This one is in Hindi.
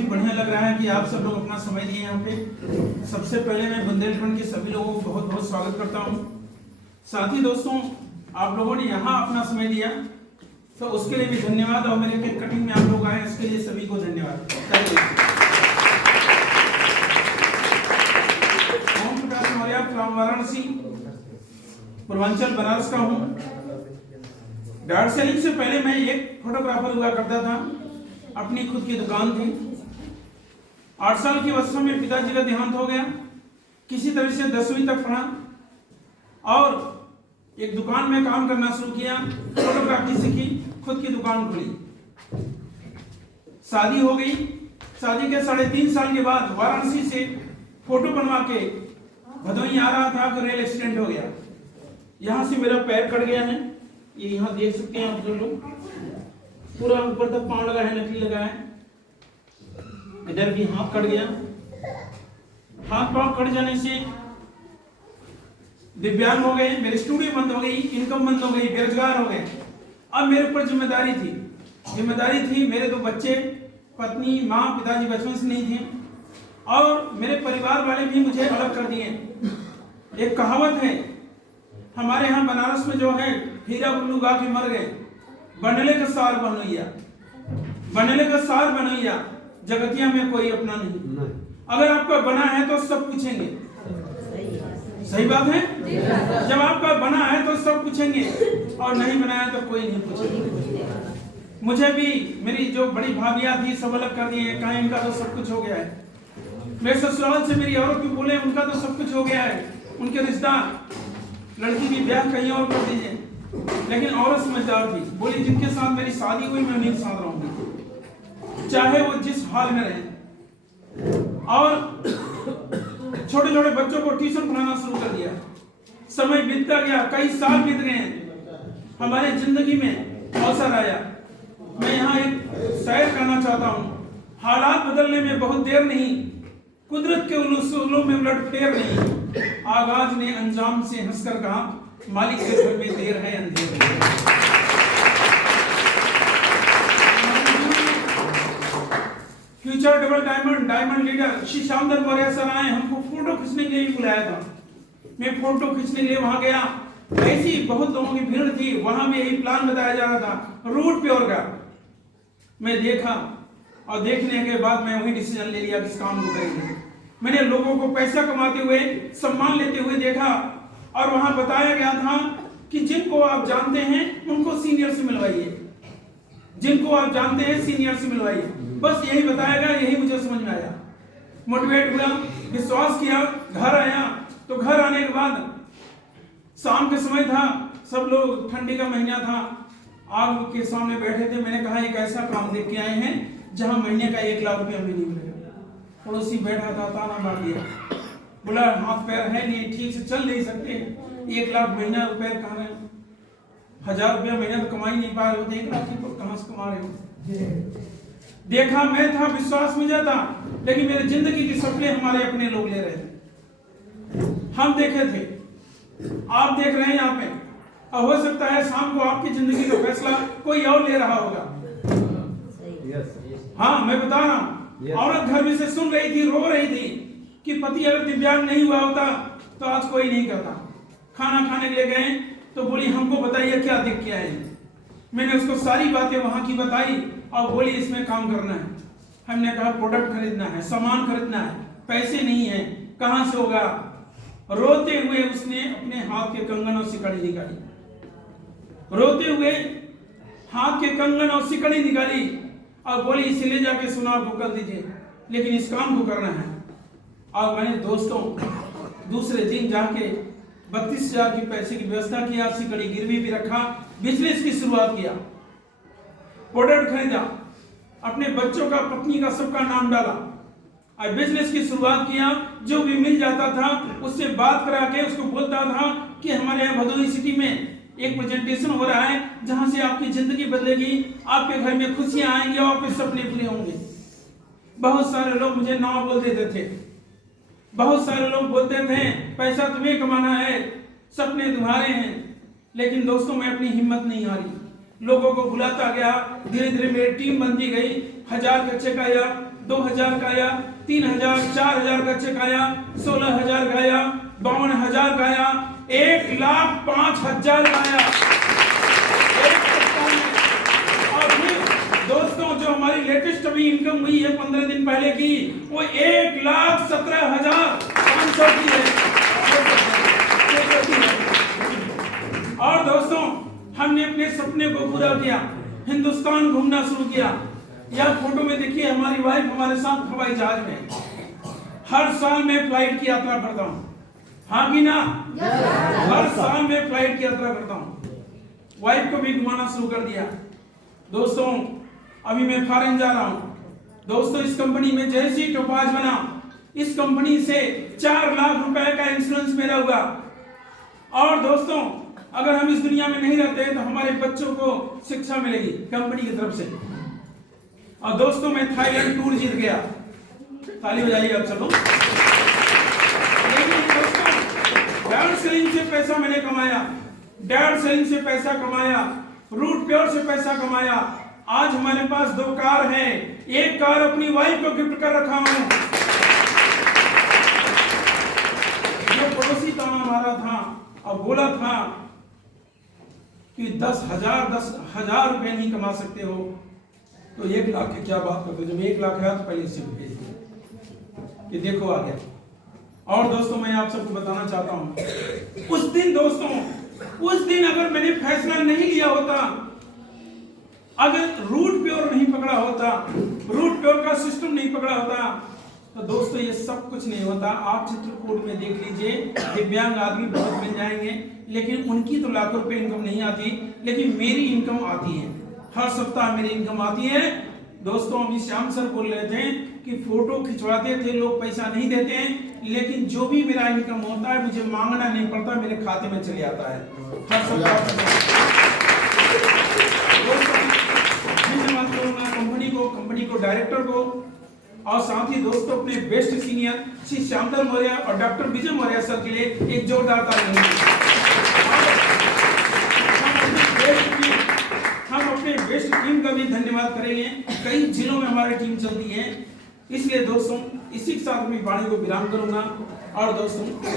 ही बढ़िया लग रहा है कि आप सब लोग अपना समय दिए यहाँ पे। सबसे पहले मैं बुंदेलखंड के सभी लोगों को बहुत बहुत स्वागत करता हूँ। साथ ही दोस्तों, आप लोगों ने यहाँ अपना समय दिया तो उसके लिए भी धन्यवाद, और मेरे केक कटिंग में आप लोग आए उसके लिए सभी को धन्यवाद। ओम प्रकाश मौर्य फ्रॉम वाराणसी, पूर्वांचल बनारस का हूँ। डार्ट सेलिंग से पहले मैं एक फोटोग्राफर हुआ करता था, अपनी खुद की दुकान थी। 8 साल की अवस्था में पिताजी का देहांत हो गया। किसी तरह से 10वीं तक पढ़ा और एक दुकान में काम करना शुरू किया, फोटोग्राफी सीखी, खुद की दुकान खुली। शादी हो गई। शादी के 3.5 साल के बाद वाराणसी से फोटो बनवा के भदोही आ रहा था कि रेल एक्सीडेंट हो गया। यहाँ से मेरा पैर कट गया है, ये यहाँ देख सकते हैं आप लोग, पूरा ऊपर तक पाँव लगा है, नकली लगा है। इधर भी हाथ कट गया। हाथ पाँव कट जाने से दिव्यांग हो गए, मेरे स्टूडियो बंद हो गई, इनकम बंद हो गई, बेरोजगार हो गए। अब मेरे ऊपर जिम्मेदारी थी। मेरे 2 बच्चे, पत्नी, माँ, पिताजी बचपन से नहीं थे और मेरे परिवार वाले भी मुझे अलग कर दिए। एक कहावत है हमारे यहाँ बनारस में जो है, हीरा बुल्लू गा के मर गए, बनले का सार बनैया, जगतिया में कोई अपना नहीं। अगर आपका बना है तो सब पूछेंगे, सही बात है। जब आपका बना है तो सब पूछेंगे और नहीं बनाया तो कोई नहीं पूछेगा। मुझे भी मेरी जो बड़ी भाभियां थी सब अलग कर दिए, कहा इनका तो सब कुछ हो गया है। मेरे ससुराल से मेरी औरत भी बोले उनका तो सब कुछ हो गया है, उनके रिश्तेदार, लड़की की ब्याह कहीं और कर दीजिए। लेकिन औरत समझदार थी, बोली जिनके साथ मेरी शादी हुई मैं उन्हीं के साथ रहूंगी, चाहे वो जिस हाल में रहे। और छोटे छोटे बच्चों को ट्यूशन पढ़ाना शुरू कर दिया। समय बीतता गया, कई साल बीत गए। हमारे जिंदगी में अवसर आया। मैं यहाँ एक शायर कहना चाहता हूँ, हालात बदलने में बहुत देर नहीं, कुदरत के उसूलों में उलट फेर नहीं। आगाज ने अंजाम से हंसकर कहा, मालिक के घर में देर है अंधेर है। Future double diamond leader Shri Shyamdhar Maurya sir आए, हमको फोटो खींचने के लिए बुलाया था। मैं फोटो खींचने के लिए वहां गया। ऐसी बहुत लोगों की भीड़ थी, वहां भी यही प्लान बताया जा रहा था, रूट प्योर का। मैं देखा और देखने के बाद मैं वही डिसीजन ले लिया कि इस काम को करेंगे। मैंने लोगों को पैसा कमाते हुए, सम्मान लेते हुए देखा और वहां बताया गया था कि जिनको आप जानते हैं उनको सीनियर से मिलवाइए, जिनको आप जानते हैं सीनियर से मिलवाइए। बस यही बताया गया, यही मुझे समझ में आया। मोटिवेट हुआ, विश्वास किया, घर आया। तो घर आने के बाद शाम के समय था, सब लोग, ठंडी का महीना था, आग के सामने बैठे थे। मैंने कहा एक ऐसा काम देख के आए हैं जहां महीने का 1 लाख रुपया भी नहीं मिलेगा। पड़ोसी बैठा था, ताना मार दिया, बोला हाथ पैर है नहीं, ठीक से चल नहीं सकते, 1 लाख महीना रुपए कहाँ है? 1000 रुपया महीना तो कमा ही नहीं पा रहे हो, 1 लाख की कहाँ से कमा रहे हो? देखा, मैं था, विश्वास मुझे था, लेकिन मेरे जिंदगी के सपने हमारे अपने लोग ले रहे थे। हम देखे थे, आप देख रहे हैं यहाँ पे, और हो सकता है शाम को आपकी जिंदगी का फैसला कोई और ले रहा होगा। हाँ, मैं बता रहा हूँ। औरत घर में से सुन रही थी, रो रही थी कि पति अगर दिव्यांग नहीं हुआ होता तो आज कोई नहीं करता। खाना खाने के लिए गए तो बोली हमको बताइए क्या देख के आए। मैंने उसको सारी बातें वहां की बताई और बोली इसमें काम करना है। हमने कहा प्रोडक्ट खरीदना है, सामान खरीदना है, पैसे नहीं है, कहां से होगा? रोते हुए उसने अपने हाथ के कंगन और सिकड़ी निकाली, रोते हुए हाथ के कंगन और सिकड़ी निकाली और बोली इसे ले जाके सुनार को कर दीजिए, लेकिन इस काम को करना है। और मैंने दोस्तों दूसरे दिन जाके 32,000 की पैसे की व्यवस्था किया, सिकड़ी गिरवी भी रखा, बिजनेस की शुरुआत किया, प्रोडक्ट खरीदा, अपने बच्चों का, पत्नी का, सबका नाम डाला और बिजनेस की शुरुआत किया। जो भी मिल जाता था उससे बात करा के उसको बोलता था कि हमारे यहाँ भदोही सिटी में एक प्रेजेंटेशन हो रहा है जहां से आपकी जिंदगी बदलेगी, आपके घर में खुशियां आएंगी और आपके सपने पूरे होंगे। बहुत सारे लोग मुझे ना बोल देते थे, बहुत सारे लोग बोलते थे पैसा तुम्हें कमाना है, सपने तुम्हारे हैं। लेकिन दोस्तों मैं अपनी हिम्मत नहीं हारी, लोगों को बुलाता गया, धीरे धीरे मेरी टीम बनती गई। 1000 का चेक आया, 2000 का आया, 3000, 4000 का चेक आया, 16000 का आया, 52000 का आया, 1,05,000 का आया एक सप्ताह में। और फिर दोस्तों जो हमारी लेटेस्ट अभी इनकम हुई है 15 दिन पहले की, वो 1,17,500 की है। और दोस्तों हमने अपने सपने को पूरा किया, हिंदुस्तान घूमना शुरू किया। यह फोटो में देखिए हमारी वाइफ हमारे साथ हवाई जहाज में। हर साल मैं फ्लाइट की यात्रा करता हूँ, हाँ कि ना? हर साल मैं फ्लाइट की यात्रा करता हूँ। वाइफ को भी घुमाना शुरू कर दिया। दोस्तों अभी मैं फॉरेन जा रहा हूँ। दोस्तों इस कंपनी में जैसे ही टोपाज बना, इस कंपनी से 4 लाख रुपए का इंश्योरेंस मेरा हुआ। और दोस्तों अगर हम इस दुनिया में नहीं रहते तो हमारे बच्चों को शिक्षा मिलेगी कंपनी की तरफ से। और दोस्तों मैं थाईलैंड टूर जीत गया, ताली बजाइए आप सब लोग। लेकिन दोस्तों 1.5 सेलिंग से पैसा मैंने कमाया, 1.5 सेलिंग से पैसा कमाया, रूट प्योर से पैसा कमाया। आज हमारे पास 2 कार हैं, एक कार अपनी वाइफ को गिफ्ट कर रखा हूं। जो पड़ोसी ताना मारा था और बोला था कि 10,000 रुपए नहीं कमा सकते हो, तो 1 लाख की क्या बात करते हो? जब 1 लाख है तो पहले इसे भेज दिया, ये देखो आ गया। और दोस्तों मैं आप सबको बताना चाहता हूं, उस दिन दोस्तों, उस दिन अगर मैंने फैसला नहीं लिया होता, अगर रूट प्योर नहीं पकड़ा होता, रूट प्योर का सिस्टम नहीं पकड़ा होता, तो दोस्तों ये सब कुछ नहीं होता। आप चित्रकूट में देख लीजिए, दिव्यांग आदमी बहुत मिल जाएंगे, लेकिन उनकी तो लाखों रुपए इनकम नहीं आती, लेकिन मेरी इनकम आती है। हर सप्ताह मेरी इनकम आती है। दोस्तों अभी श्याम सर बोल रहे थे कि फोटो खिंचवाते थे लोग, पैसा नहीं देते हैं, लेकिन जो भी मेरा इनकम होता है मुझे मांगना नहीं पड़ता, मेरे खाते में चले आता है हर सप्ताह। धन्यवाद करूंगा कंपनी को, डायरेक्टर को, और साथ ही दोस्तों अपने बेस्ट सीनियर श्री श्यामधर मौर्य और डॉक्टर विजय मौर्य सर के लिए एक जोरदार ताली। हम अपने बेस्ट टीम का भी धन्यवाद करेंगे। कई जिलों में हमारी टीम चलती है। इसलिए दोस्तों इसी के साथ मैं वाणी को विराम करूंगा। और दोस्तों